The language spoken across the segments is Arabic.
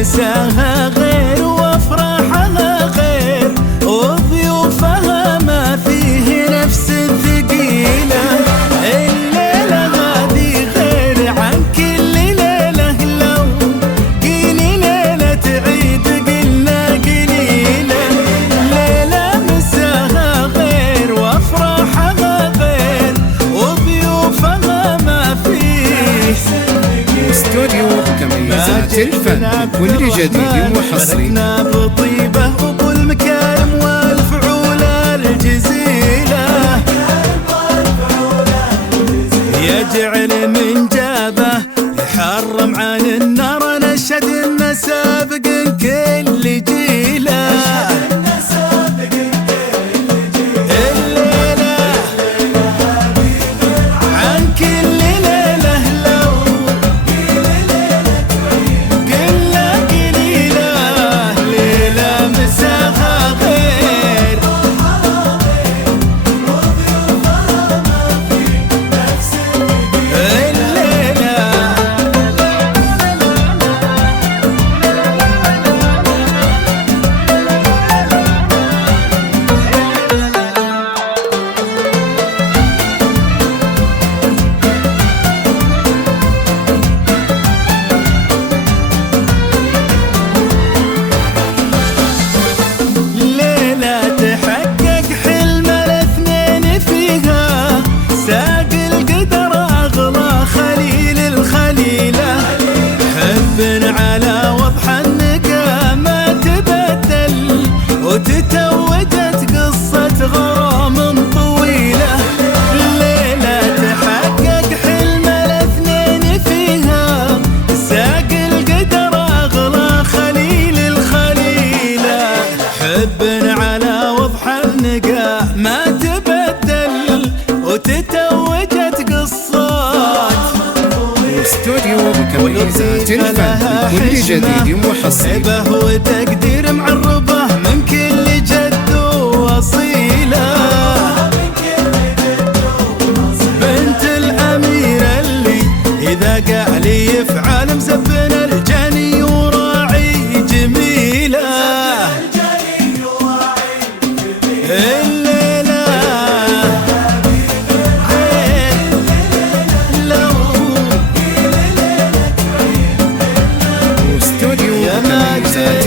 مساها غير وافراحها غير وضيوفها ما فيه نفس الثقيلة. الليلة هذه غير عن كل ليلة، لو قيلي ليلة عيد قلنا قليلة. ليلة مساها غير وافراحها غير وضيوفها ما فيه. استوديو مميزات الفن كل جديد وحصري. بطيبة وبالمكارم والفعول الجزيلة، يجعل من جابه يحرم عن النار نشهد النسابق كل جيله. على وضح النقا ما تبدل وتتوجت قصة غرام طويلة. الليلة تحقق حلم الاثنين فيها، ساق القدر أغلى خليل الخليلة. حب على وضح النقا ما تبدل وتتوجت قصات. استوديو مميزات الفن كل جديد وحصري. وتقدير معربه من كل جد وأصيلة. بنت الأمير اللي إذا قال يفعل مزبن الجاني وراعي جميلة.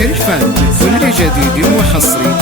الفن كل جديد وحصري.